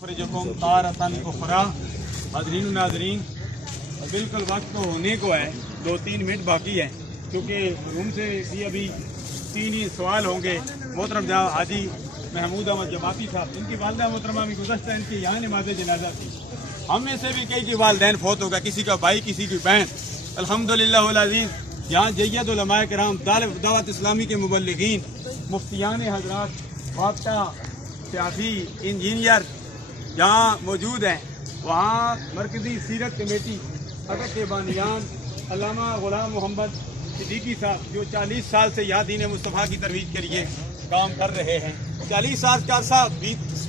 नुखरिजुकुम तारतन उखरा। हाज़रीन व नाज़रीन, बिल्कुल वक्त तो होने को है, 2-3 मिनट बाकी है, क्योंकि रूम से भी अभी 3 ही सवाल होंगे। मोहतरम जनाब हाजी महमूद अहमद जमाती साहब, इनकी वालदा मोहतरमा भी गुज़श्ता इनकी यहाँ नमाज जनाजा थी। हम में से भी कई के वालदैन फौत हो गया, किसी का भाई किसी की बहन। अल्हम्दुलिल्लाह वल अज़ीज़, यहाँ जय्यद उलमाए किराम, दावत इस्लामी के मुबल्लिगीन, मुफ्तियान हज़रात, वाक़ता सियासी इंजीनियर जहाँ मौजूद हैं, वहाँ मरकज़ी सीरत कमेटी हज़रत के बानियान अल्लामा ग़ुलाम मोहम्मद सिद्दीकी साहब, जो 40 साल से यहाँ दीन मुस्तफ़ा की तरवीज के लिए काम कर रहे हैं। 40 साल का अरसा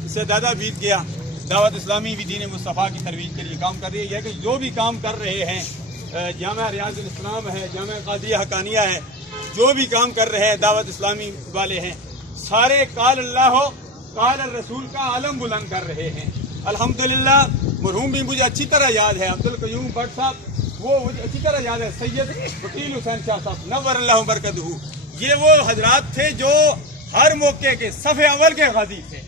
से ज़्यादा बीत गया, दावत इस्लामी भी दीन मुस्तफ़ा की तरवीज के लिए काम कर रही है। कि जो भी काम कर रहे हैं, जामा रियाजुल इस्लाम है, जामा क़ादिया हक़ानिया है, जो भी काम कर रहे हैं दावत इस्लामी वाले हैं, सारे काल अल्लाह काल रसूल का आलम बुलंद कर रहे हैं। अल्हम्दुलिल्लाह, मरहूम भी मुझे अच्छी तरह याद है, अब्दुल क़य्यूम भट्ट साहब, वो मुझे अच्छी तरह याद है, सैयद वकील हुसैन शाह साहब नव्वर अल्लाह बरकतहू, ये वो हजरात थे जो हर मौके के सफ़े अव्वल के गाजी थे,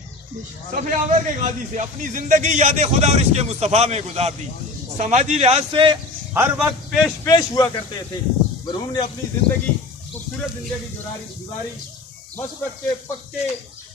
सफ़े अव्वल के गाजी से अपनी ज़िंदगी याद खुदा और इसके मुस्तफ़ा में गुजार दी। समाजी लिहाज से हर वक्त पेश हुआ करते थे। मरहूम ने अपनी ज़िंदगी खूबसूरत ज़िंदगी गुजारी, मसबत के पक्के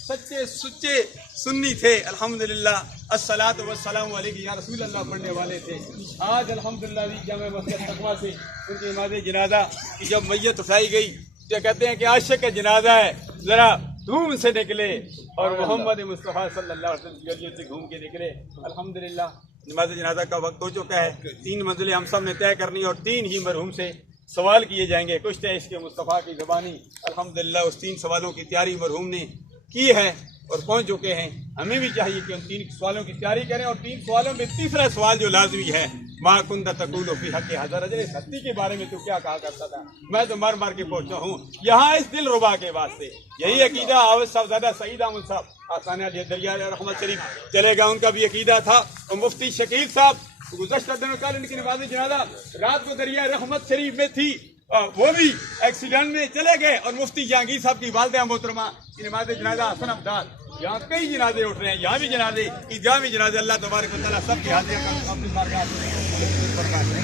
सच्चे सुच्चे सुन्नी थे। अल्हम्दुलिल्लाह, अस्सलातु वस्सलामु अलैका या रसूल अल्लाह पढ़ने वाले थे। आज अल्हम्दुलिल्लाह जामे मस्जिद तक़वा से उनकी नमाज़ जनाजा की जब मैयत उठाई गई, तो कहते हैं कि आशिक का जनाजा है, ज़रा धूम से निकले, और मोहम्मद मुस्तफ़ा सल्लल्लाहु अलैहि वसल्लम गलियों से घूम के निकले। अल्हम्दुलिल्लाह, नमाज़ जनाजा का वक्त हो चुका है। 3 मंजिलें हम सब ने तय करनी, और 3 ही मरहूम से सवाल किए जाएंगे, कुछ है इसके मुस्तफ़ा की ज़बानी। अल्हम्दुलिल्लाह, उस 3 सवालों की तैयारी मरहूम ने की है और पहुंच चुके हैं। हमें भी चाहिए कि उन 3 सवालों की तैयारी करें, और 3 सवालों में तीसरा सवाल जो लाजमी है, माँ कुंदा तकूलो फी हक़ हज़र अजर, इस हस्ती के बारे में तो क्या कहा करता था, मैं तो मार के पहुंचा हूँ यहाँ इस दिल रुबा के वास्ते। यही अकीदा आवाज़ साहबजादा सईद अहमद साहब आसाना दरिया रहमत शरीफ चलेगा, उनका भी अकीदा था। और मुफ्ती शकील साहब गुज़श्ता दिनों कल इनकी नमाज़ जनाजा रात को दरिया रहमत शरीफ में थी, वो भी एक्सीडेंट में चले गए। और मुफ्ती जहांगीर साहब की वालिदा मोहतरमा की नमाज़ जनाजा हसन अब्दाल, यहाँ कई जनाजे उठ रहे हैं, यहाँ भी जनाजे, ईदगाह में जनाजे। अल्लाह तबारक व तआला सब के हाजिर अपनी बारगाह में